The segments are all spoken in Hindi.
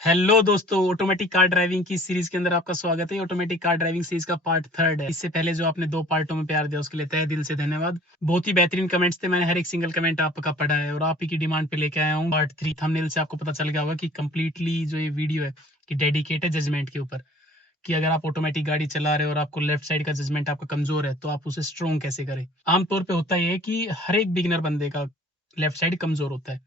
हेलो दोस्तों, ऑटोमेटिक कार ड्राइविंग की सीरीज के अंदर आपका स्वागत है। ऑटोमेटिक कार ड्राइविंग सीरीज का पार्ट 3 है। इससे पहले जो आपने 2 पार्टों में प्यार दिया उसके लिए तहे दिल से धन्यवाद। बहुत ही बेहतरीन कमेंट्स थे, मैंने हर एक सिंगल कमेंट आपका पढ़ा है और आप ही की डिमांड पे लेके आया हूँ पार्ट 3। थंबनेल से आपको पता चल गया होगा कि कंप्लीटली जो ये वीडियो है कि डेडिकेट है जजमेंट के ऊपर, कि अगर आप ऑटोमेटिक गाड़ी चला रहे हो और आपको लेफ्ट साइड का जजमेंट आपका कमजोर है तो आप उसे स्ट्रॉन्ग कैसे करें। आमतौर पर होता यह है कि हर एक बिगिनर बंदे का लेफ्ट साइड कमजोर होता है,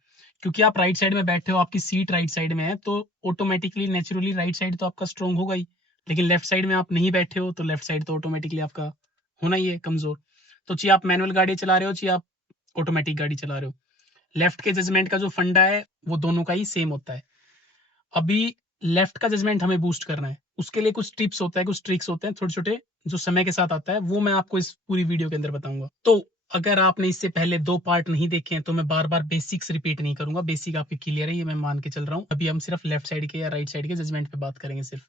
क्योंकि आप राइट साइड में बैठे हो, आपकी सीट राइट साइड में है, तो ऑटोमेटिकली नेचुरली राइट साइड तो आपका स्ट्रॉन्ग होगा ही। लेकिन लेफ्ट साइड में आप नहीं बैठे हो तो लेफ्ट साइड तो ऑटोमेटिकली आपका होना ही है कमजोर। तो चाहे आप मैनुअल गाड़ी चला रहे हो चाहे आप ऑटोमेटिक गाड़ी चला रहे हो, लेफ्ट के जजमेंट का जो फंडा है वो दोनों का ही सेम होता है। अभी लेफ्ट का जजमेंट हमें बूस्ट करना है, उसके लिए कुछ टिप्स होता है, कुछ ट्रिक्स होते हैं छोटे छोटे, जो समय के साथ आता है, वो मैं आपको इस पूरी वीडियो के अंदर बताऊंगा। तो अगर आपने इससे पहले 2 पार्ट नहीं देखे हैं तो मैं बार बार बेसिक्स रिपीट नहीं करूंगा, बेसिक आपके क्लियर है ये मैं मान के चल रहा हूँ। अभी हम सिर्फ लेफ्ट साइड के या राइट साइड के जजमेंट पे बात करेंगे सिर्फ।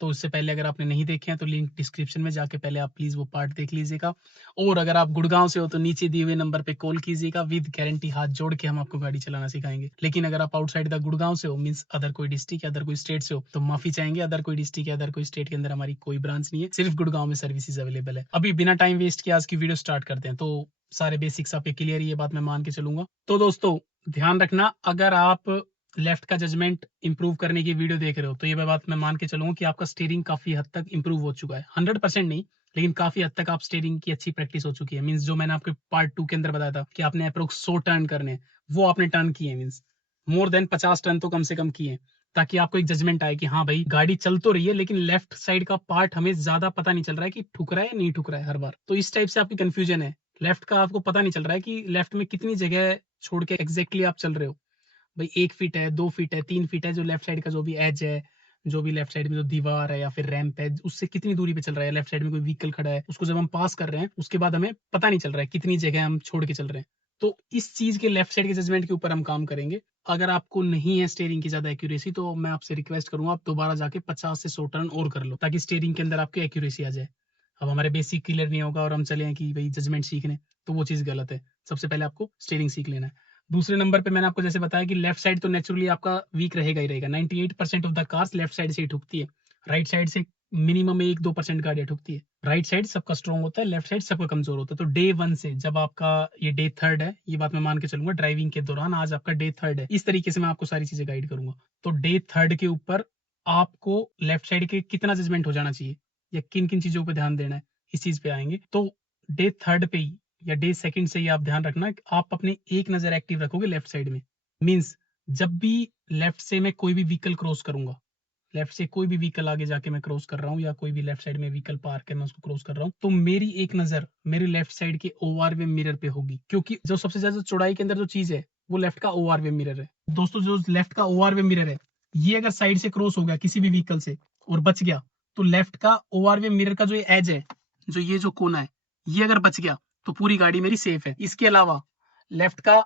तो उससे पहले अगर आपने नहीं देखे हैं तो लिंक डिस्क्रिप्शन में जाके पहले आप प्लीज वो पार्ट देख लीजिएगा। और अगर आप गुड़गांव से हो तो नीचे दिए हुए नंबर पे कॉल कीजिएगा, विद गारंटी हाथ जोड़ के हम आपको गाड़ी चलाना सिखाएंगे। लेकिन अगर आप आउटसाइड द गुड़गांव से हो, मींस अदर कोई डिस्ट्रिक्ट या अदर कोई स्टेट से हो, तो माफी चाहेंगे, अदर कोई डिस्ट्रिक्ट या अदर कोई स्टेट के अंदर हमारी कोई ब्रांच नहीं है, सिर्फ गुड़गांव में सर्विसेज अवेलेबल है। अभी बिना टाइम वेस्ट किए आज की वीडियो स्टार्ट करते हैं। तो सारे बेसिक्स आपके क्लियर, ये बात मैं मान के चलूंगा। तो दोस्तों ध्यान रखना, अगर आप लेफ्ट का जजमेंट इंप्रूव करने की वीडियो देख रहे हो तो ये बात मैं मान के चलूंगा कि आपका स्टीयरिंग काफी हद तक इंप्रूव हो चुका है। 100% नहीं, लेकिन काफी हद तक आप स्टीयरिंग की अच्छी प्रैक्टिस हो चुकी है। मींस जो मैंने आपके पार्ट 2 के अंदर बताया था कि आपने अप्रोक्स 100 टर्न करने हैं, वो आपने टर्न किए। मींस मोर देन 50 टर्न तो कम से कम किए, ताकि आपको एक जजमेंट आए कि हाँ भाई गाड़ी चल तो रही है लेकिन लेफ्ट साइड का पार्ट हमें ज्यादा पता नहीं चल रहा है कि ठुक रहा है नहीं ठुक रहा है हर बार। तो इस टाइप से आपकी कंफ्यूजन है, लेफ्ट का आपको पता नहीं चल रहा है कि लेफ्ट में कितनी जगह छोड़ के एग्जैक्टली आप चल रहे हो। भाई 1 फीट है, 2 फीट है, 3 फीट है, जो लेफ्ट साइड का जो भी एज है, जो भी लेफ्ट साइड में जो दीवार है या फिर रैंप है, उससे कितनी दूरी पे चल रहा है। लेफ्ट साइड में कोई व्हीकल खड़ा है, उसको जब हम पास कर रहे हैं उसके बाद हमें पता नहीं चल रहा है कितनी जगह हम छोड़ के चल रहे हैं। तो इस चीज के लेफ्ट साइड के जजमेंट के ऊपर हम काम करेंगे। अगर आपको नहीं है स्टेयरिंग की ज्यादा एक्यूरेसी तो मैं आपसे रिक्वेस्ट करूंगा आप दोबारा जाके 50 से 100 टर्न और कर लो, ताकि स्टेयरिंग के अंदर आपकी एक्यूरेसी आ जाए। अब हमारे बेसिक क्लियर नहीं होगा और हम चले कि भाई जजमेंट सीखने, तो वो चीज गलत है। सबसे पहले आपको स्टेयरिंग सीख लेना है। दूसरे नंबर पे मैंने आपको जैसे बताया कि लेफ्ट साइड तो नेचुरली आपका वीक रहेगा ही रहेगा। 98% of the cars left side से ही ठुकती है, राइट साइड से मिनिमम 1-2% गाड़ियां ठुकती है। राइट साइड सबका स्ट्रॉन्ग होता है, लेफ्ट साइड सबका कमजोर होता है। तो डे 1 से जब आपका ये डे 3 है, ये बात मैं मान के चलूंगा ड्राइविंग के दौरान, आज आपका डे 3 है, इस तरीके से मैं आपको सारी चीजें गाइड करूंगा। तो डे 3 के ऊपर आपको लेफ्ट साइड के कितना जजमेंट हो जाना चाहिए या किन किन चीजों पर ध्यान देना है, इस चीज पे आएंगे। तो डे 3 पे ही या डे 2 से ही आप ध्यान रखना कि आप अपने एक नजर एक्टिव रखोगे लेफ्ट साइड में। मींस जब भी लेफ्ट से मैं कोई भी व्हीकल क्रॉस करूंगा, लेफ्ट से कोई भी व्हीकल आगे जाके मैं क्रॉस कर रहा हूँ या कोई भी लेफ्ट साइड में व्हीकल पार्क है मैं उसको क्रॉस कर रहा हूँ, तो मेरी एक नजर मेरे लेफ्ट साइड के ओआरवे मिरर पे होगी, क्योंकि जो सबसे ज्यादा चौड़ाई के अंदर जो चीज है वो लेफ्ट का ओआरवे मिरर है। दोस्तों जो लेफ्ट का ओआरवे मिरर है, ये अगर साइड से क्रॉस हो गया किसी भी व्हीकल से और बच गया, तो लेफ्ट का ओआरवे मिरर का जो एज है, जो ये जो कोना है, ये अगर बच गया तो पूरी गाड़ी मेरी सेफ है। इसके अलावा लेफ्ट का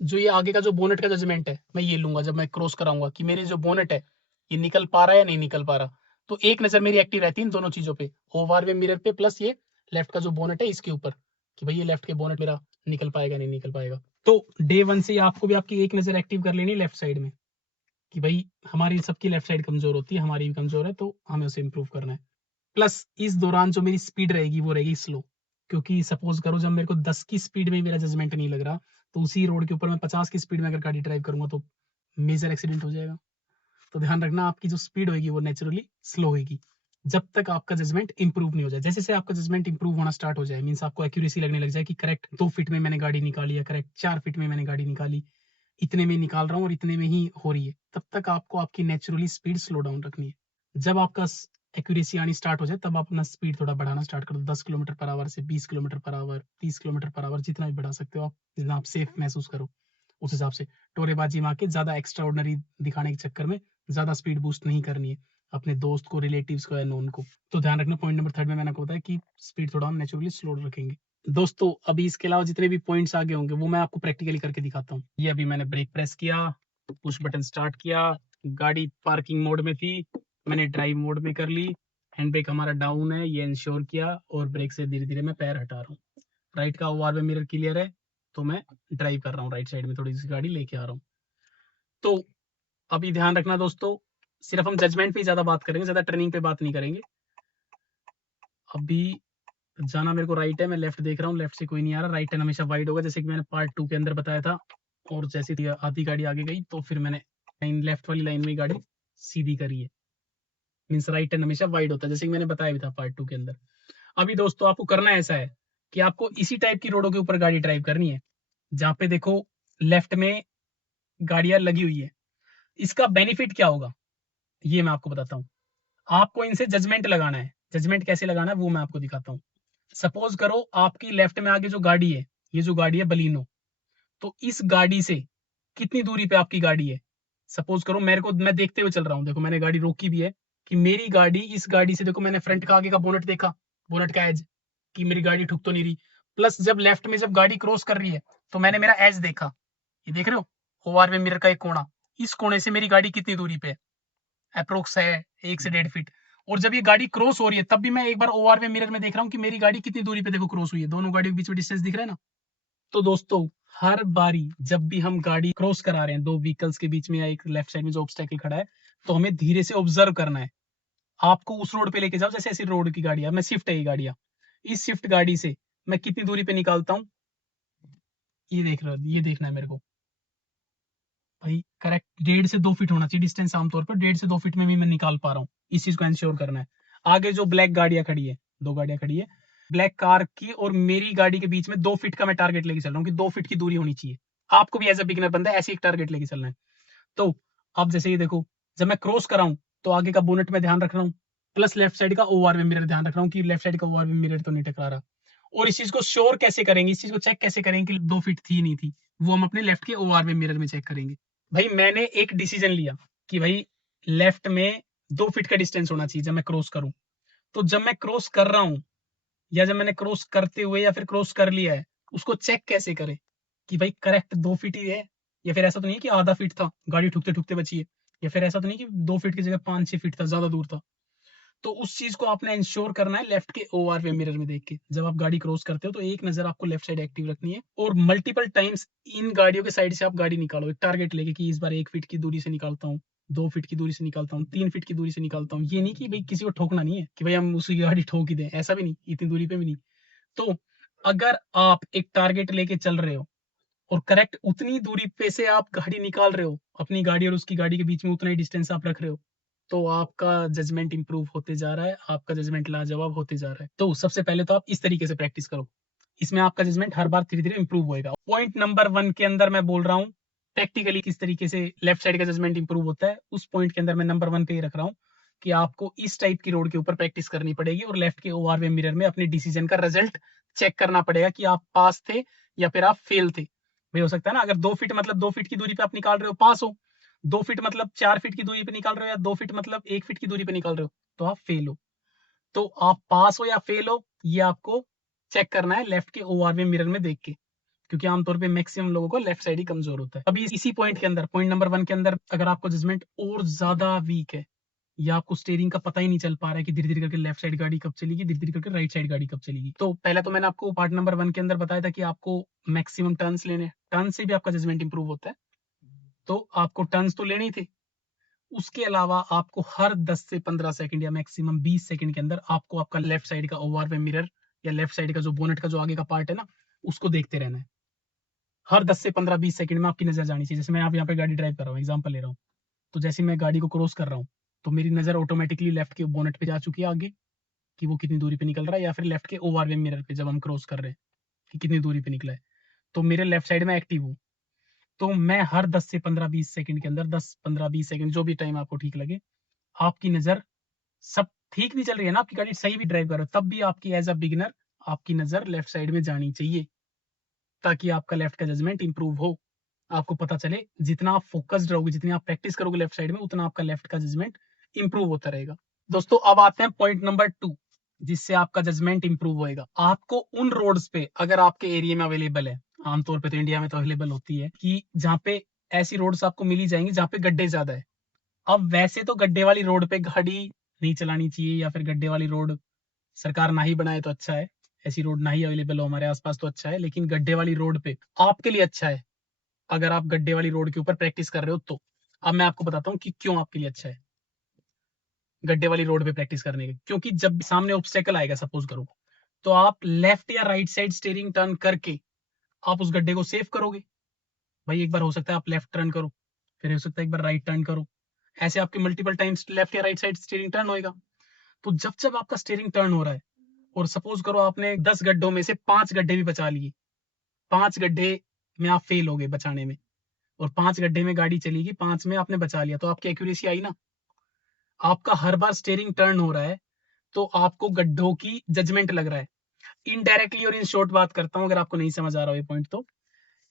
जो ये आगे का जो बोनेट का जजमेंट है, मैं ये लूंगा जब मैं क्रॉस कराऊंगा कि मेरे जो बोनेट है ये निकल पा रहा है या नहीं निकल पा रहा। तो एक नजर मेरी एक्टिव रहती है इन दोनों चीजों पे, ओवरवे मिरर पे प्लस ये लेफ्ट का जो बोनेट है इसके ऊपर, कि भाई ये लेफ्ट के बोनेट मेरा निकल पाएगा नहीं निकल पाएगा। तो डे 1 से आपको भी आपकी एक नजर एक्टिव कर लेनी लेफ्ट साइड में, कि भाई हमारी सबकी लेफ्ट साइड कमजोर होती है, हमारी भी कमजोर है, तो हमें उसे इंप्रूव करना है। प्लस इस दौरान जो मेरी स्पीड रहेगी वो रहेगी स्लो, क्योंकि सपोज करो जब मेरे को 10 की स्पीड में मेरा जजमेंट नहीं लग रहा, तो उसी रोड के ऊपर मैं 50 की स्पीड में अगर गाड़ी ड्राइव करूंगा तो मेजर एक्सीडेंट हो जाएगा। तो ध्यान रखना आपकी जो स्पीड होगी वो नेचुरली स्लो होगी जब तक आपका जजमेंट इंप्रूव नहीं हो जाए। जैसे से आपका जजमेंट इंप्रूव होना स्टार्ट हो जाए, मींस आपको एक्यूरेसी लगने लग जाए कि करेक्ट 2 फीट में मैंने गाड़ी निकाली है, करेक्ट 4 फीट में मैंने गाड़ी निकाली, इतने में निकाल रहा हूँ और इतने में ही हो रही है, तब तक आपको आपकी नेचुरली स्पीड स्लो डाउन रखनी है। जब आपका एक्यूरेसी आनी स्टार्ट हो जाए तब आप अपना स्पीड थोड़ा बढ़ाना स्टार्ट कर दो, 10 किलोमीटर पर आवर से 20 kilometre per hour, 30 kilometre per hour, जितना भी बढ़ा सकते हो आप, जितना आप सेफ महसूस करो उस हिसाब से। टोरेबाजी में आके ज्यादा एक्स्ट्रा ऑर्डनरी दिखाने के चक्कर में ज्यादा स्पीड बूस्ट नहीं करनी है अपने दोस्त को, रिलेटिव्स को या नोन को। तो ध्यान रखना, पॉइंट नंबर 3 में मैंने आपको बताया कि स्पीड थोड़ा हम नेचुरली स्लो रखेंगे। दोस्तों अभी इसके अलावा जितने भी पॉइंट्स आगे होंगे वो मैं आपको प्रैक्टिकली करके दिखाता हूँ। ये अभी मैंने ब्रेक प्रेस किया, पुश बटन स्टार्ट किया, गाड़ी पार्किंग मोड में थी, मैंने ड्राइव मोड में कर ली, हैंड ब्रेक हमारा डाउन है ये इंश्योर किया, और ब्रेक से धीरे धीरे मैं पैर हटा रहा हूँ। राइट का ओआरवे मिरर क्लियर है, तो मैं ड्राइव कर रहा हूँ राइट साइड में, थोड़ी सी गाड़ी लेके आ रहा हूँ। तो अभी ध्यान रखना दोस्तों, सिर्फ हम जजमेंट पे ज्यादा बात करेंगे, ज्यादा टर्निंग पे बात नहीं करेंगे। अभी जाना मेरे को राइट है, मैं लेफ्ट देख रहा हूँ, लेफ्ट से कोई नहीं आ रहा, राइट टर्न हमेशा वाइड होगा, जैसे कि मैंने पार्ट 2 के अंदर बताया था। और जैसे आधी गाड़ी आगे गई तो फिर मैंने लाइन लेफ्ट वाली लाइन में गाड़ी सीधी करी है। मीन्स राइट टर्न हमेशा वाइड होता है, जैसे कि मैंने बताया भी था पार्ट 2 के अंदर। अभी दोस्तों आपको करना ऐसा है कि आपको इसी टाइप की रोडों के ऊपर गाड़ी ड्राइव करनी है, जहां पे देखो लेफ्ट में गाड़ियां लगी हुई है। इसका बेनिफिट क्या होगा ये मैं आपको बताता हूँ। आपको इनसे जजमेंट लगाना है। जजमेंट कैसे लगाना है वो मैं आपको दिखाता हूँ। सपोज करो आपकी लेफ्ट में आगे जो गाड़ी है, ये जो गाड़ी है बलिनो, तो इस गाड़ी से कितनी दूरी पे आपकी गाड़ी है। सपोज करो मैं देखते हुए चल रहा हूँ, देखो मैंने गाड़ी रोकी भी है कि मेरी गाड़ी इस गाड़ी से, देखो मैंने फ्रंट का आगे का बोनट देखा, बोनट का एज, कि मेरी गाड़ी ठुक तो नहीं रही। प्लस जब लेफ्ट में जब गाड़ी क्रॉस कर रही है तो मैंने मेरा एज देखा, ये देख रहे हो ओआर में मिरर का एक कोना, इस कोने से मेरी गाड़ी कितनी दूरी पे है, अप्रोक्स है 1 से 1.5 फीट। और जब ये गाड़ी क्रॉस हो रही है तब भी मैं एक बार ओआर में मिरर में देख रहा हूँ कि मेरी गाड़ी कितनी दूरी पे देखो क्रॉस हुई है, दोनों गाड़ियों के बीच में डिस्टेंस दिख रहा है ना। तो दोस्तों हर बारी जब भी हम गाड़ी क्रॉस करा रहे हैं दो व्हीकल्स के बीच में या एक लेफ्ट साइड में जो ऑब्स्टेकल खड़ा है, तो हमें धीरे से ऑब्जर्व करना है। आपको उस रोड पे लेके जाओ, जैसे ऐसी रोड की गाड़ियां, मैं स्विफ्ट है ये गाड़ियां, इस स्विफ्ट गाड़ी से मैं कितनी दूरी पे निकालता हूँ, ये देख रहे हो, ये देखना है मेरे को भाई, करेक्ट 1.5 से 2 फीट होना चाहिए डिस्टेंस, आमतौर पर 1.5 से 2 फीट में भी मैं निकाल पा रहा हूँ। इस चीज को एंश्योर करना है। आगे जो ब्लैक गाड़ियां खड़ी है, दो गाड़ियां खड़ी है, ब्लैक कार की और मेरी गाड़ी के बीच में 2 फीट का मैं टारगेट लेके चल रहा हूँ कि 2 फीट की दूरी होनी चाहिए। आपको भी एज अ बिगिनर बंदा ऐसे एक टारगेट लेके चलना है। तो अब जैसे ये देखो, जब मैं क्रॉस कर रहा हूँ तो आगे का बोनट में ध्यान रख रहा हूँ, प्लस लेफ्ट साइड का ओआर में मिरर ध्यान रख रहा हूँ कि लेफ्ट साइड का ओआर में मिरर तो नहीं टकरा रहा। और इस चीज को श्योर कैसे करेंगे, इस चीज को चेक कैसे करेंगे कि 2 फीट थी नहीं थी, वो हम अपने लेफ्ट के ओआर में मिरर में चेक करेंगे। भाई मैंने एक डिसीजन लिया कि भाई लेफ्ट में 2 फीट का डिस्टेंस होना चाहिए जब मैं क्रॉस करूं। तो जब मैं क्रॉस कर रहा हूं या जब मैंने क्रॉस करते हुए या फिर क्रॉस कर लिया है, उसको चेक कैसे करें कि भाई करेक्ट 2 फीट ही है, या फिर ऐसा तो नहीं है कि आधा फीट था गाड़ी ठुकते ठुकते बची है, या फिर ऐसा तो नहीं कि 2 फीट की जगह 5-6 फीट था, ज्यादा दूर था। तो उस चीज को आपने इंश्योर करना है लेफ्ट के ओआर वे मिरर में देख के। जब आप गाड़ी क्रॉस करते हो तो एक नजर आपको लेफ्ट साइड एक्टिव रखनी है, और मल्टीपल टाइम्स इन गाड़ियों के साइड से आप गाड़ी निकालो, एक टारगेट लेके कि इस बार 1 फीट की दूरी से निकालता हूँ, 2 फीट की दूरी से निकालता हूँ, 3 फीट की दूरी से निकालता हूँ। ये नहीं कि भाई किसी को ठोकना नहीं है कि भाई हम उसी गाड़ी ठोक ही दें, ऐसा भी नहीं, इतनी दूरी पे भी नहीं। तो अगर आप एक टारगेट लेके चल रहे हो और करेक्ट उतनी दूरी पे से आप गाड़ी निकाल रहे हो, अपनी गाड़ी और उसकी गाड़ी के बीच में उतना ही डिस्टेंस आप रख रहे हो, तो आपका जजमेंट इंप्रूव होते जा रहा है, आपका जजमेंट लाजवाब होते जा रहा है। तो सबसे पहले तो आप इस तरीके से प्रैक्टिस करो, इसमें आपका जजमेंट हर बार धीरे धीरे इंप्रूव होएगा। पॉइंट नंबर 1 के अंदर मैं बोल रहा हूँ प्रैक्टिकली किस तरीके से लेफ्ट साइड का जजमेंट इंप्रूव होता है, उस पॉइंट के अंदर मैं नंबर 1 पे ही रख रहा हूँ कि आपको इस टाइप की रोड के ऊपर प्रैक्टिस करनी पड़ेगी और लेफ्ट के ओआर वे मिरर में अपने डिसीजन का रिजल्ट चेक करना पड़ेगा कि आप पास थे या फिर आप फेल थे। भाई हो सकता है ना, अगर 2 फीट मतलब 2 फीट की दूरी पे आप निकाल रहे हो पास हो, 2 फीट मतलब 4 फीट की दूरी पे निकाल रहे हो, या 2 फीट मतलब 1 फीट की दूरी पे निकाल रहे हो, तो आप फेल हो। तो आप पास हो या फेल हो ये आपको चेक करना है लेफ्ट के ओआरवी मिरर में देख के, क्योंकि आमतौर पे मैक्सिमम लोगों को लेफ्ट साइड ही कमजोर होता है। अभी इसी पॉइंट के अंदर, पॉइंट नंबर 1 के अंदर, अगर आपको जजमेंट और ज्यादा वीक है या आपको स्टेयरिंग का पता ही नहीं चल पा रहा है कि धीरे धीरे करके लेफ्ट साइड गाड़ी कब चलेगी, धीरे धीरे करके राइट साइड गाड़ी कब चलेगी, तो पहले तो मैंने आपको पार्ट नंबर 1 के अंदर बताया था कि आपको मैक्सिमम टर्न्स लेने, टर्न से भी आपका जजमेंट इंप्रूव होता है। तो आपको टर्न्स तो लेने ही थे, उसके अलावा आपको हर 10 से 15 सेकंड या मैक्सिमम 20 सेकंड के अंदर आपको आपका लेफ्ट साइड का ओवर वे मिरर या लेफ्ट साइड का जो बोनेट का जो आगे का पार्ट है ना, उसको देखते रहना है। हर 10 से 15-20 सेकंड में आपकी नजर जानी चाहिए। जैसे मैं आप यहाँ पे गाड़ी ड्राइव कर रहा हूँ, एग्जांपल ले रहा हूँ, तो जैसे मैं गाड़ी को क्रॉस कर रहा हूँ तो मेरी नजर ऑटोमेटिकली लेफ्ट के बोनेट पे जा चुकी है आगे, कि वो कितनी दूरी पे निकल रहा है, या फिर लेफ्ट के ओवर वे मिरर पे जब हम क्रॉस कर रहे हैं कि कितनी दूरी पे निकला है, तो मेरे लेफ्ट साइड में एक्टिव हूँ। तो मैं हर 10 से 15-20 सेकंड के अंदर, 10-15-20 सेकंड जो भी टाइम आपको ठीक लगे, आपकी नजर, सब ठीक भी चल रही है ना आपकी गाड़ी, सही भी ड्राइव कर रहे हो, तब भी आपकी एज अ बिगिनर आपकी नजर लेफ्ट साइड में जानी चाहिए, ताकि आपका लेफ्ट का जजमेंट इंप्रूव हो। आपको पता चले जितना आप फोकस्ड रहोगे, जितनी आप प्रैक्टिस करोगे लेफ्ट साइड में, उतना आपका लेफ्ट का जजमेंट इंप्रूव होता रहेगा। दोस्तों अब आते हैं पॉइंट नंबर 2, जिससे आपका जजमेंट इंप्रूव होएगा। आपको उन रोड्स पे, अगर आपके एरिया में अवेलेबल है, आमतौर पे तो इंडिया में तो अवेलेबल होती है, कि जहाँ पे ऐसी रोड्स आपको मिली जाएंगी जहाँ पे गड्ढे ज्यादा है। अब वैसे तो गड्ढे वाली रोड पे गाड़ी नहीं चलानी चाहिए, या फिर गड्ढे वाली रोड सरकार ना ही बनाए तो अच्छा है, ऐसी रोड ना ही अवेलेबल हो हमारे आसपास तो अच्छा है, लेकिन गड्ढे वाली रोड पे आपके लिए अच्छा है अगर आप गड्ढे वाली रोड के ऊपर प्रैक्टिस कर रहे हो तो। अब मैं आपको बताता हूँ कि क्यों आपके लिए अच्छा है। गड्ढे वाली रोड पे प्रैक्टिस करने के, क्योंकि जब सामने ऑब्स्टेकल आएगा सपोज करो, तो आप लेफ्ट या राइट साइड स्टीयरिंग टर्न करके आप उस गड्ढे को सेव करोगे। भाई एक बार हो सकता है आप लेफ्ट टर्न करो, फिर हो सकता है एक बार राइट टर्न करो, ऐसे आपके मल्टीपल टाइम्स लेफ्ट या राइट साइड स्टीयरिंग टर्न होएगा। तो जब जब आपका स्टीयरिंग टर्न हो रहा है और सपोज करो आपने 10 गड्ढों में से 5 गड्ढे भी बचा लिए, 5 गड्ढे में आप फेल हो गए बचाने में, और 5 गड्ढे में गाड़ी चलेगी, 5 में आपने बचा लिया, तो आपकी एक्यूरेसी आई ना। आपका हर बार स्टीयरिंग टर्न हो रहा है तो आपको गड्ढों की जजमेंट लग रहा है। इनडायरेक्टली और इन शॉर्ट बात करता हूं, अगर आपको नहीं समझ आ रहा हो ये पॉइंट, तो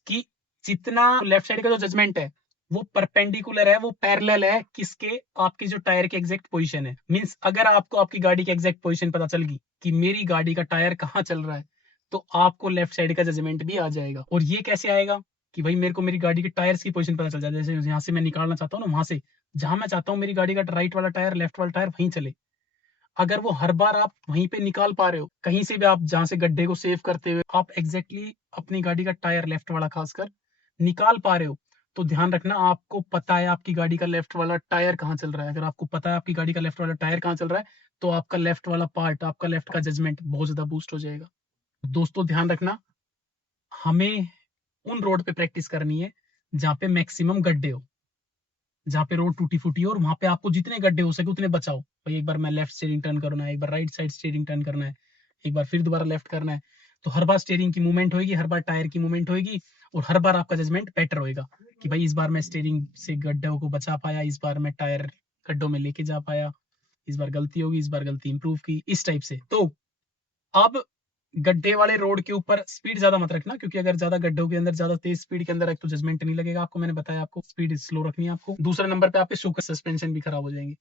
कि जितना लेफ्ट साइड का जो जजमेंट है वो परपेंडिकुलर है, वो पैरेलल है किसके, आपकी जो टायर की एग्जैक्ट पोजीशन है। मींस अगर आपको आपकी गाड़ी की एग्जैक्ट पोजीशन पता चल गई कि मेरी गाड़ी का टायर कहाँ चल रहा है, तो आपको लेफ्ट साइड का जजमेंट भी आ जाएगा। और ये कैसे आएगा कि भाई मेरे को मेरी गाड़ी के टायर्स की पोजीशन पता चल जाए, जैसे यहाँ से मैं निकालना चाहता हूँ ना, वहां से जहां मैं चाहता हूँ मेरी गाड़ी का राइट वाला टायर लेफ्ट वाला टायर वहीं चले, अगर वो हर बार आप वहीं पे निकाल पा रहे हो, कहीं से भी आप जहां से गड्ढे को सेव करते हुए आप एग्जैक्टली अपनी गाड़ी का टायर लेफ्ट वाला खासकर निकाल पा रहे हो, तो ध्यान रखना आपको पता है आपकी गाड़ी का लेफ्ट वाला टायर कहाँ चल रहा है। अगर आपको पता है आपकी गाड़ी का लेफ्ट वाला टायर कहाँ चल रहा है, तो आपका लेफ्ट वाला पार्ट, आपका लेफ्ट का जजमेंट बहुत ज्यादा बूस्ट हो जाएगा। दोस्तों ध्यान रखना, हमें उन रोड पे प्रैक्टिस करनी है जहाँ पे मैक्सिमम गड्ढे हो, जहाँ पे रोड टूटी फूटी हो, और वहां पे आपको जितने गड्ढे हो सके उतने बचाओ। भाई एक बार मैं लेफ्ट स्टीयरिंग टर्न करना है, एक बार राइट साइड स्टीयरिंग टर्न करना है, एक बार फिर दोबारा लेफ्ट करना है, तो हर बार स्टीयरिंग की मूवमेंट होगी, हर बार टायर की मूवमेंट होगी, और हर बार आपका जजमेंट बेटर होएगा कि भाई इस बार मैं स्टीयरिंग से गड्ढों को बचा पाया, इस बार मैं टायर गड्ढों में लेके जा पाया, इस बार गलती होगी, इस बार गलती इंप्रूव की, इस टाइप से। तो अब गड्ढे वाले रोड के ऊपर स्पीड ज्यादा मत रखना, क्योंकि अगर ज्यादा गड्ढों के अंदर ज्यादा तेज स्पीड के अंदर एक तो जजमेंट नहीं लगेगा आपको, मैंने बताया आपको स्पीड स्लो रखनी है आपको। दूसरे नंबर पे आपके शोकर सस्पेंशन भी खराब हो जाएंगे,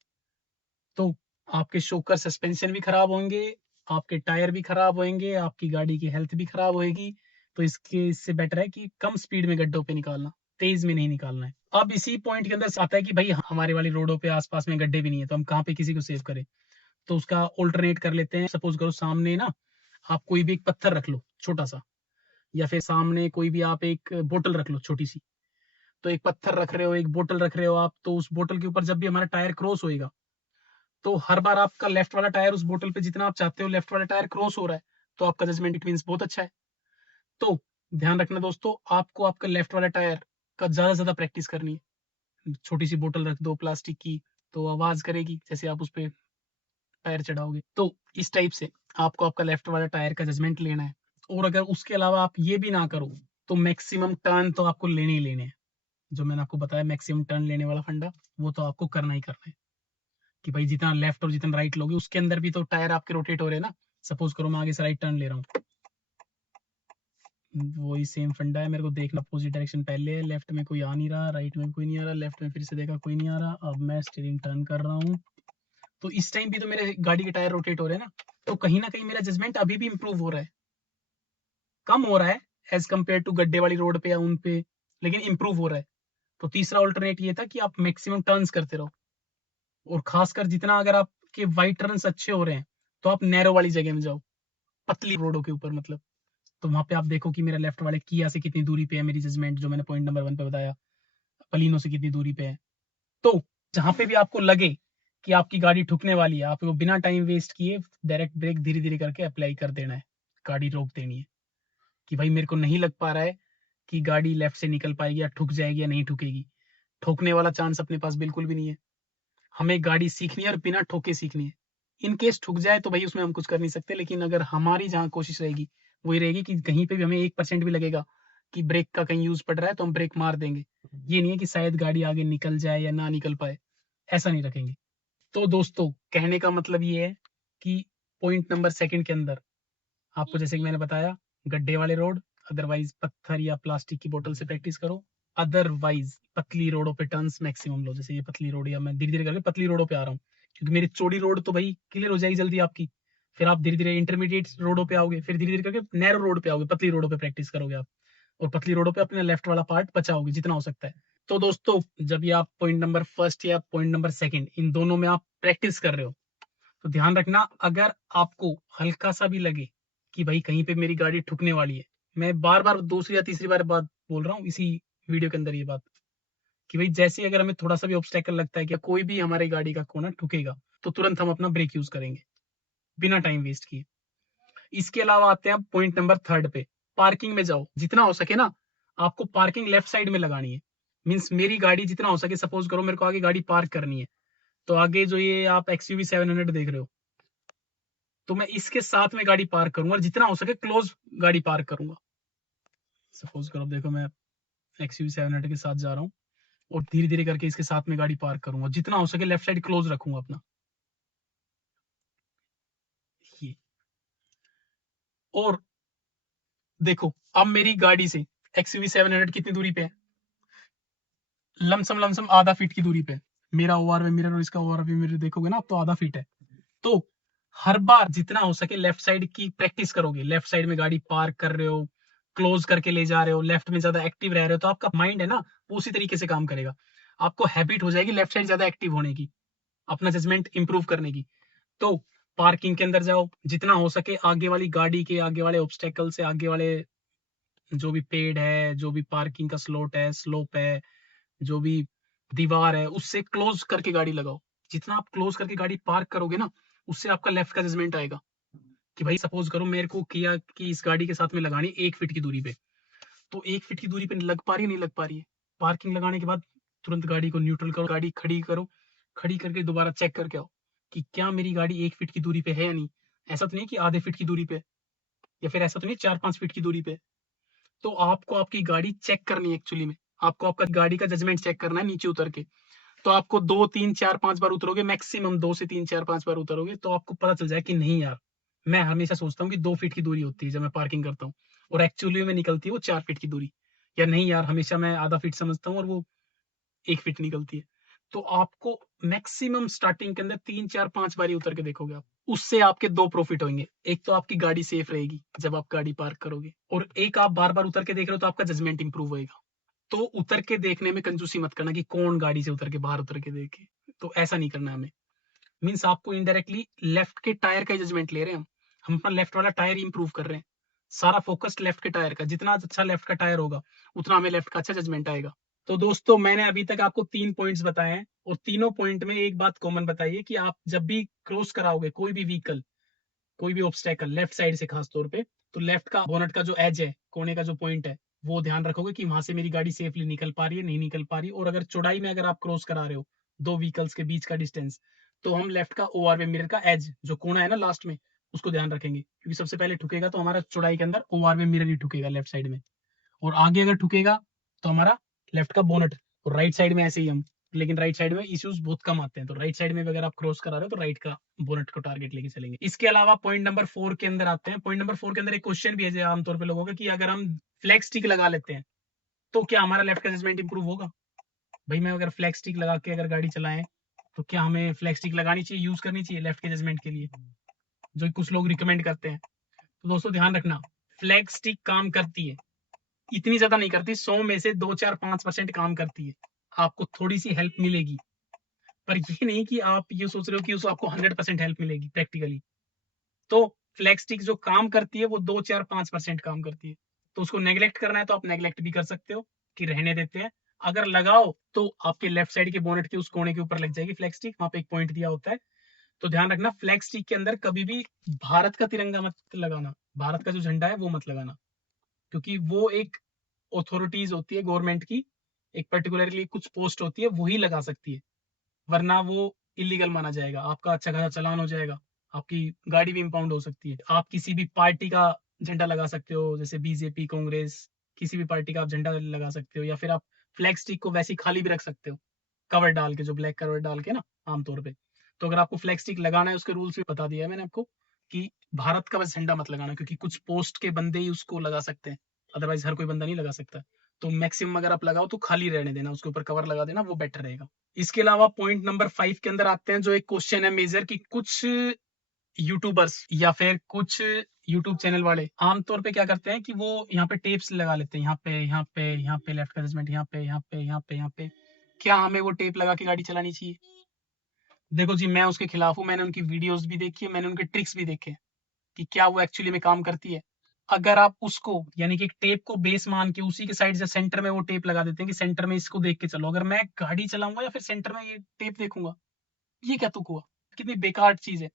तो आपके शोकर सस्पेंशन भी खराब होंगे, आपके टायर भी खराब होंगे, आपकी गाड़ी की हेल्थ भी खराब होएगी। तो इससे बेटर है कि कम स्पीड में गड्ढों पे निकालना, तेज में नहीं निकालना है। अब इसी पॉइंट के अंदर आता है कि भाई हमारे वाली रोडों पे आसपास में गड्ढे भी नहीं है, तो हम कहाँ पे किसी को सेव करें। तो उसका ऑल्टरनेट कर लेते हैं। सपोज करो सामने ना आप कोई भी एक पत्थर रख लो छोटा सा, या फिर सामने कोई भी आप एक बोतल रख लो छोटी सी। तो एक पत्थर रख रहे हो, एक बोतल रख रहे हो आप, तो उस बोतल के ऊपर जब भी हमारा टायर क्रॉस होएगा, तो हर बार आपका लेफ्ट वाला टायर उस बोतल पे जितना आप चाहते हो लेफ्ट वाला टायर क्रॉस हो रहा है, तो आपका जजमेंट इट मींस बहुत अच्छा है। तो ध्यान रखना दोस्तों, आपको आपका लेफ्ट वाला टायर का ज्यादा से ज्यादा प्रैक्टिस करनी है। छोटी सी बोतल रख दो प्लास्टिक की, तो आवाज करेगी जैसे आप उस पे टायर चढ़ाओगे। तो इस टाइप से आपको आपका लेफ्ट वाला टायर का जजमेंट लेना है। और अगर उसके अलावा आप ये भी ना करो, तो मैक्सिमम टर्न तो आपको लेने ही लेने हैं। जो मैंने आपको बताया मैक्सिमम टर्न लेने वाला फंडा, वो तो आपको करना ही करना है कि भाई जितना लेफ्ट और जितना राइट लोगे उसके अंदर भी तो टायर आपके रोटेट हो रहे हैं ना। सपोज करो मैं आगे से राइट टर्न ले रहा हूँ, वही सेम फंडा है, मेरे को देखना अपोजिट डायरेक्शन पहले है, लेफ्ट में कोई आ नहीं रहा, राइट में कोई नहीं आ रहा, लेफ्ट में फिर से देखा कोई नहीं आ रहा, अब मैं स्टीयरिंग टर्न कर रहा हूँ, तो इस टाइम भी तो मेरे गाड़ी के टायर रोटेट हो रहे हैं ना। तो कहीं ना कहीं मेरा जजमेंट अभी भी इंप्रूव हो रहा है, कम हो रहा है एज कम्पेयर टू गड्ढे वाली रोड पे या उन पे, लेकिन इंप्रूव हो रहा है। तो तीसरा ऑल्टरनेट ये था कि आप मैक्सिमम टर्न्स करते रहो, और खासकर जितना अगर आपके वाइड टर्न्स अच्छे हो रहे हैं, तो आप नैरो वाली जगह में जाओ, पतली रोडों के ऊपर मतलब। तो वहां पे आप देखो कि मेरा लेफ्ट वाले किया से कितनी दूरी पे है, मेरी जजमेंट जो मैंने पॉइंट नंबर 1 पे बताया, पलीनो से कितनी दूरी पे है। तो जहां पे भी आपको लगे कि आपकी गाड़ी ठुकने वाली है, आपको बिना टाइम वेस्ट किए डायरेक्ट ब्रेक धीरे धीरे करके अप्लाई कर देना है, गाड़ी रोक देनी है कि भाई मेरे को नहीं लग पा रहा है कि गाड़ी लेफ्ट से निकल पाएगी या ठुक जाएगी या नहीं ठुकेगी। ठोकने वाला चांस अपने पास बिल्कुल भी नहीं है। हमें गाड़ी सीखनी है और बिना ठोके सीखनी है। इन केस ठुक जाए तो भाई उसमें हम कुछ कर नहीं सकते, लेकिन अगर हमारी जहां कोशिश रहेगी वही रहेगी कि कहीं पे भी हमें 1% भी लगेगा कि ब्रेक का कहीं यूज पड़ रहा है, तो हम ब्रेक मार देंगे। ये नहीं है कि शायद गाड़ी आगे निकल जाए या ना निकल पाए, ऐसा नहीं रखेंगे। तो दोस्तों कहने का मतलब ये है कि पॉइंट नंबर 2 के अंदर आपको जैसे कि मैंने बताया, गड्ढे वाले रोड, अदरवाइज पत्थर या प्लास्टिक की बोतल से प्रैक्टिस करो, अदरवाइज पतली रोडों पे टर्न्स मैक्सिमम लो। जैसे ये पतली रोड, या मैं धीरे धीरे करके पतली रोडों पे आ रहा हूँ, क्योंकि मेरी चौड़ी रोड तो भाई क्लियर हो जाएगी जल्दी आपकी, फिर आप धीरे धीरे इंटरमीडिएट रोडों पे आओगे, फिर धीरे धीरे करके नैरो रोड पे आओगे, पतली रोडों पे प्रैक्टिस करोगे आप, और पतली रोडों पे अपने लेफ्ट वाला पार्ट बचाओगे जितना हो सकता है। तो दोस्तों जब ये आप पॉइंट नंबर 1 या पॉइंट नंबर 2 इन दोनों में आप प्रैक्टिस कर रहे हो, तो ध्यान रखना अगर आपको हल्का सा भी लगे कि भाई कहीं पे मेरी गाड़ी ठुकने वाली है, मैं बार बार दूसरी या तीसरी बार बात बोल रहा हूँ इसी वीडियो के अंदर ये बात, कि भाई जैसे अगर हमें थोड़ा सा भी ऑब्स्टेकल लगता है कि कोई भी हमारी गाड़ी का कोना ठुकेगा, तो तुरंत हम अपना ब्रेक यूज करेंगे बिना टाइम वेस्ट किए। इसके अलावा आते हैं पॉइंट नंबर 3 पे, पार्किंग में जाओ। जितना हो सके ना आपको पार्किंग लेफ्ट साइड में लगानी है। मीन्स मेरी गाड़ी जितना हो सके, सपोज करो मेरे को आगे गाड़ी पार्क करनी है, तो आगे जो ये आप XUV 700 देख रहे हो, तो मैं इसके साथ में गाड़ी पार्क करूंगा और जितना हो सके क्लोज गाड़ी पार्क करूंगा। सपोज करो देखो मैं XUV 700 के साथ जा रहा हूँ और धीरे धीरे करके इसके साथ में गाड़ी पार्क करूंगा, जितना हो सके लेफ्ट साइड क्लोज रखूंगा अपना। ये और देखो अब मेरी गाड़ी से XUV 700 कितनी दूरी पे है, लमसम आधा फीट की दूरी पे। मेरा ओआरवी मिरर और इसका ओआरवी मिरर देखोगे ना, अब तो आधा फीट है। तो हर बार जितना हो सके लेफ्ट साइड की प्रैक्टिस करोगे, लेफ्ट साइड में गाड़ी पार्क कर रहे हो, क्लोज करके ले जा रहे हो, लेफ्ट में ज्यादा एक्टिव रह रहे हो, तो आपका माइंड है ना वो उसी तरीके से काम करेगा। आपको हैबिट हो जाएगी लेफ्ट साइड ज्यादा एक्टिव होने की, अपना जजमेंट इंप्रूव करने की। तो पार्किंग के अंदर जाओ, जितना हो सके आगे वाली गाड़ी के आगे वाले ऑब्स्टेकल से, आगे वाले जो भी पेड़ है, जो भी पार्किंग का स्लॉट है, स्लोप है, जो भी दीवार है, उससे क्लोज करके गाड़ी लगाओ। जितना आप क्लोज करके गाड़ी पार्क करोगे ना, उससे आपका लेफ्ट का जजमेंट आएगा कि भाई सपोज करो मेरे को किया कि इस गाड़ी के साथ में लगानी 1 फीट की दूरी पे, तो 1 फीट की दूरी पे लग पा रही है, नहीं लग पा रही है। पार्किंग लगाने के बाद तुरंत गाड़ी को न्यूट्रल करो, गाड़ी खड़ी करो, खड़ी करके दोबारा चेक करके आओ कि क्या मेरी गाड़ी 1 फीट की दूरी पे है या नहीं। ऐसा तो नहीं कि आधे फीट की दूरी पे, या फिर ऐसा तो नहीं 4-5 फीट की दूरी पे। तो आपको आपकी गाड़ी चेक करनी है एक्चुअली में, आपको आपका गाड़ी का जजमेंट चेक करना है नीचे उतर के। तो आपको 2-3-4-5 बार उतरोगे, मैक्सिमम 2 से 3-4-5 बार उतरोगे, तो आपको पता चल जाए कि नहीं यार, मैं हमेशा सोचता हूँ कि 2 फीट की दूरी होती है जब मैं पार्किंग करता हूँ, और एक्चुअली में निकलती है वो 4 फीट की दूरी। या नहीं यार, हमेशा मैं आधा फीट समझता हूँ और वो 1 फीट निकलती है। तो आपको मैक्सिमम स्टार्टिंग के अंदर 3-4-5 बार ही उतर के देखोगे आप। उससे आपके दो प्रॉफिट होंगे, एक तो आपकी गाड़ी सेफ रहेगी जब आप गाड़ी पार्क करोगे, और एक आप बार बार उतर के देख रहे हो तो आपका जजमेंट इंप्रूव होएगा। तो उतर के देखने में कंजूसी मत करना कि कौन गाड़ी से उतर के बाहर उतर के देखे, तो ऐसा नहीं करना हमें। मीन्स आपको इनडायरेक्टली लेफ्ट के टायर का जजमेंट ले रहे हैं हम अपना लेफ्ट वाला टायर इंप्रूव कर रहे हैं। सारा फोकस लेफ्ट के टायर का, जितना अच्छा लेफ्ट का टायर होगा उतना हमें लेफ्ट का अच्छा जजमेंट आएगा। तो दोस्तों मैंने अभी तक आपको 3 पॉइंट्स बताए हैं, और तीनों पॉइंट में एक बात कॉमन बताइए कि आप जब भी क्रॉस कराओगे कोई भी व्हीकल, कोई भी ऑब्स्टेकल लेफ्ट साइड से खास तौर पे, तो लेफ्ट का बोनट का जो एज है, कोने का जो पॉइंट है, वो ध्यान रखोगे कि वहां से मेरी गाड़ी सेफली निकल पा रही है, नहीं निकल पा रही। और अगर चौड़ाई में अगर आप क्रॉस करा रहे हो दो व्हीकल्स के बीच का डिस्टेंस, तो हम लेफ्ट का ओआरवी मिरर का एज जो कोना है ना लास्ट में, उसको ध्यान रखेंगे, क्योंकि सबसे पहले ठुकेगा तो हमारा चौड़ाई के अंदर ओआरवी मिरर ही ठुकेगा लेफ्ट साइड में, और आगे अगर ठुकेगा तो हमारा लेफ्ट का बोनट। और राइट साइड में ऐसे ही हम, लेकिन राइट साइड में इश्यूज बहुत कम आते हैं, तो राइट साइड में भी अगर आप क्रॉस करा रहे हो तो राइट का बोनट को टारगेट लेके चलेंगे। इसके अलावा पॉइंट नंबर 4 के अंदर आते हैं। पॉइंट नंबर 4 के अंदर एक क्वेश्चन भी है आमतौर पर लोगों का, कि अगर हम फ्लैग स्टिक लगा लेते हैं तो क्या हमारा लेफ्ट का जजमेंट इंप्रूव होगा। भाई मैं अगर फ्लैग स्टिक लगा के अगर गाड़ी चलाएं, तो क्या हमें फ्लैग स्टिक लगानी चाहिए, यूज करनी चाहिए लेफ्ट के जजमेंट के लिए, जो कुछ लोग रिकमेंड करते हैं। तो दोस्तों ध्यान रखना, फ्लैग स्टिक काम करती है, इतनी ज्यादा नहीं करती, 100 में से 2-4-5% काम करती है, आपको थोड़ी सी हेल्प मिलेगी। पर ये नहीं कि आप ये सोच रहे हो कि उसको आपको 100% हेल्प मिलेगी प्रैक्टिकली। तो फ्लैग स्टिक जो काम करती है वो 2-4-5% काम करती है, तो उसको नेग्लेक्ट करना है तो आप नेग्लेक्ट भी कर सकते हो कि रहने देते हैं। अगर लगाओ तो आपके लेफ्ट साइड के बोनेट के उस कोने के ऊपर लग जाएगी फ्लैग स्टिक, वहां पे एक पॉइंट दिया होता है। तो ध्यान रखना, फ्लैग स्टिक के अंदर कभी भी भारत का तिरंगा मत लगाना, भारत का जो झंडा है वो मत लगाना, क्योंकि वो एक अथॉरिटीज होती है गवर्नमेंट की, एक पर्टिकुलरली कुछ पोस्ट होती है, वही लगा सकती है, वरना वो इलीगल माना जाएगा, आपका अच्छा खासा चालान हो जाएगा, आपकी गाड़ी भी इंपाउंड हो सकती है। आप किसी भी पार्टी का झंडा लगा सकते हो, जैसे बीजेपी, कांग्रेस, किसी भी पार्टी का आप झंडा लगा सकते हो, या फिर आप फ्लैग स्टिक को वैसे ही खाली भी रख सकते हो, कवर डाल के, जो ब्लैक कवर डाल के ना आमतौर पे। तो अगर आपको फ्लैग स्टिक लगाना है, उसके रूल्स भी बता दिया है मैंने आपको, कि भारत का बस झंडा मत लगाना, क्योंकि कुछ पोस्ट के बंदे ही उसको लगा सकते हैं, अदरवाइज हर कोई बंदा नहीं लगा सकता। तो मैक्सिमम अगर आप लगाओ तो खाली रहने देना, उसके ऊपर कवर लगा देना, वो बेटर रहेगा। इसके अलावा पॉइंट नंबर 5 के अंदर आते हैं, जो एक क्वेश्चन है मेजर, कि कुछ यूट्यूबर्स या फिर कुछ यूट्यूब चैनल वाले आमतौर पे क्या करते हैं कि वो यहाँ पे टेप्स लगा लेते हैं, यहाँ पे यहाँ पे यहाँ पे लेफ्ट का जजमेंट, यहाँ पे यहाँ पे यहाँ पे यहाँ पे। क्या हमें वो टेप लगा के गाड़ी चलानी चाहिए? देखो जी, मैं उसके खिलाफ हूँ, मैंने उनकी वीडियोस भी देखी है, मैंने उनके ट्रिक्स भी देखे कि क्या वो एक्चुअली में काम करती है। अगर आप उसको यानी कि टेप को बेस मान के उसी के साइड से सेंटर में वो टेप लगा देते हैं कि सेंटर में इसको देख के चलो, अगर मैं गाड़ी चलाऊंगा या फिर सेंटर में ये टेप देखूंगा, ये क्या तुक हुआ? कितनी बेकार चीज है।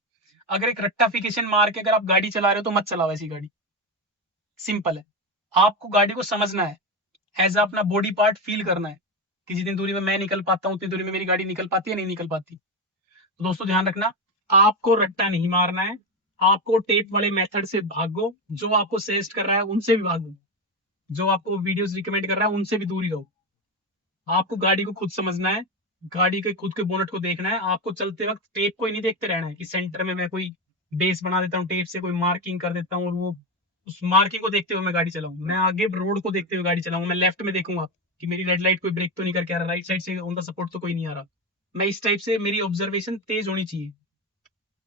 अगर एक रट्टाफिकेशन मार के अगर आप गाड़ी चला रहे हो तो मत चलाओ ऐसी गाड़ी। सिंपल है। आपको गाड़ी को समझना है, एज अपना बॉडी पार्ट फील करना है कि जितनी दूरी में मैं निकल पाता हूँ उतनी दूरी में मेरी गाड़ी निकल पाती है नहीं निकल पाती। तो दोस्तों ध्यान रखना, आपको रट्टा नहीं मारना है, आपको टेप वाले मेथड से भागो, जो आपको सजेस्ट कर रहा है उनसे भी भागो, जो आपको वीडियोस रिकमेंड कर रहा है उनसे भी दूरी रहो। आपको गाड़ी को खुद समझना है, गाड़ी के खुद के बोनट को देखना है। आपको चलते वक्त टेप को ही नहीं देखते रहना है कि सेंटर में मैं कोई बेस बना देता हूँ टेप से, कोई मार्किंग कर देता हूँ और वो उस मार्किंग को देखते हुए मैं गाड़ी चलाऊं। मैं आगे रोड को देखते हुए गाड़ी चलाऊं, मैं लेफ्ट में देखूंगा कि मेरी रेड लाइट कोई ब्रेक तो नहीं करके आ रहा, राइट साइड से उनका सपोर्ट तो कोई नहीं आ रहा। मैं इस टाइप से, मेरी ऑब्जर्वेशन तेज होनी चाहिए।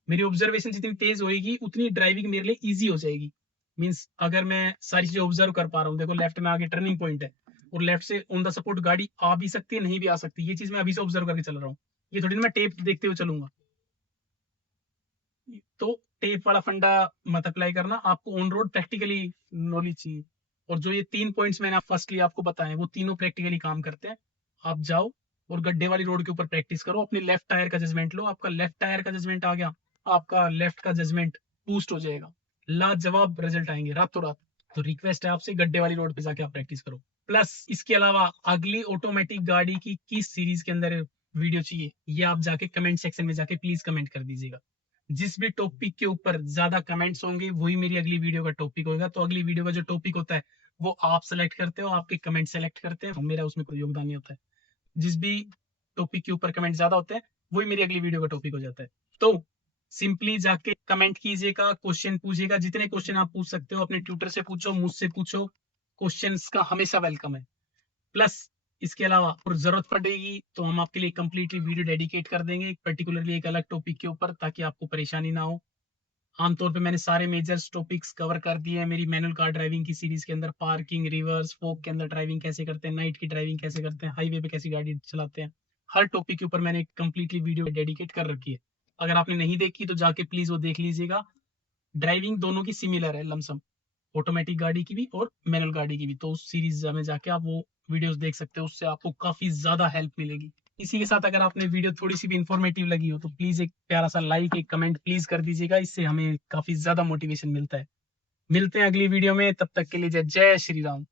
मेरी ऑब्जर्वेशन जितनी तेज होगी उतनी ड्राइविंग मेरे लिए ईजी हो जाएगी। मीन्स अगर मैं सारी चीजें ऑब्जर्व कर पा रहा हूँ, देखो लेफ्ट में आगे टर्निंग पॉइंट है और लेफ्ट से ऑन द सपोर्ट गाड़ी आ भी सकती है नहीं भी आ सकती, ये चीज मैं अभी से ऑब्जर्व करके चल रहा हूँ। ये थोड़ी ना मैं टेप देखते हुए चलूंगा। तो टेप वाला फंडा मत अप्लाई करना, आपको ऑन रोड प्रैक्टिकली नॉलेज चाहिए। और जो ये 3 पॉइंट्स मैंने फर्स्टली आपको बताए वो तीनों प्रैक्टिकली काम करते हैं। आप जाओ और गड्ढे वाली रोड के ऊपर प्रैक्टिस करो, अपनी लेफ्ट टायर का जजमेंट लो। आपका लेफ्ट टायर का जजमेंट आ गया, आपका लेफ्ट का जजमेंट बूस्ट हो जाएगा, लाजवाब रिजल्ट आएंगे रातों रात। तो रिक्वेस्ट है आपसे, गड्ढे वाली रोड पे जाके आप प्रैक्टिस करो। प्लस इसके अलावा अगली ऑटोमेटिक गाड़ी की किस सीरीज के अंदर वीडियो चाहिए, ये आप जाके कमेंट सेक्शन में जाके प्लीज कमेंट कर दीजिएगा। जिस भी टॉपिक के ऊपर ज्यादा कमेंट्स होंगे वही मेरी अगली वीडियो का टॉपिक होगा। तो अगली वीडियो का जो टॉपिक होता है वो आप सेलेक्ट करते हो, आपके कमेंट सेलेक्ट करते हैं, मेरा उसमें कोई योगदान नहीं होता है। जिस भी टॉपिक के ऊपर कमेंट ज्यादा होते हैं वही मेरी अगली वीडियो का टॉपिक हो जाता है। तो सिंपली जाके कमेंट कीजिएगा, क्वेश्चन पूछिएगा, जितने क्वेश्चन आप पूछ सकते हो अपने ट्यूटर से पूछो, मुझसे पूछो, क्वेश्चंस का हमेशा वेलकम है। प्लस इसके अलावा और जरूरत पड़ेगी तो हम आपके लिए कंप्लीटली वीडियो डेडिकेट कर देंगे, पर्टिकुलरली एक अलग टॉपिक के ऊपर, ताकि आपको परेशानी ना हो। आमतौर पे मैंने सारे मेजर टॉपिक्स कवर कर दिए हैं मेरी मैनुअल कार ड्राइविंग की सीरीज के अंदर। पार्किंग, रिवर्स, फोक के अंदर ड्राइविंग कैसे करते हैं, नाइट की ड्राइविंग कैसे करते हैं, हाईवे पे कैसी गाड़ी चलाते हैं, हर टॉपिक के ऊपर मैंने कंप्लीटली वीडियो डेडिकेट कर रखी है। अगर आपने नहीं देखी तो जाके प्लीज वो देख लीजिएगा। ड्राइविंग दोनों की सिमिलर है लमसम, ऑटोमेटिक गाड़ी की भी और मैनुअल गाड़ी की भी। तो उस सीरीज में जाके आप वो वीडियोस देख सकते हो, उससे आपको काफी ज्यादा हेल्प मिलेगी। इसी के साथ अगर आपने वीडियो थोड़ी सी भी इंफॉर्मेटिव लगी हो तो प्लीज एक प्यारा सा लाइक, एक कमेंट प्लीज कर दीजिएगा, इससे हमें काफी ज्यादा मोटिवेशन मिलता है। मिलते हैं अगली वीडियो में, तब तक के लिए जय जय श्री राम।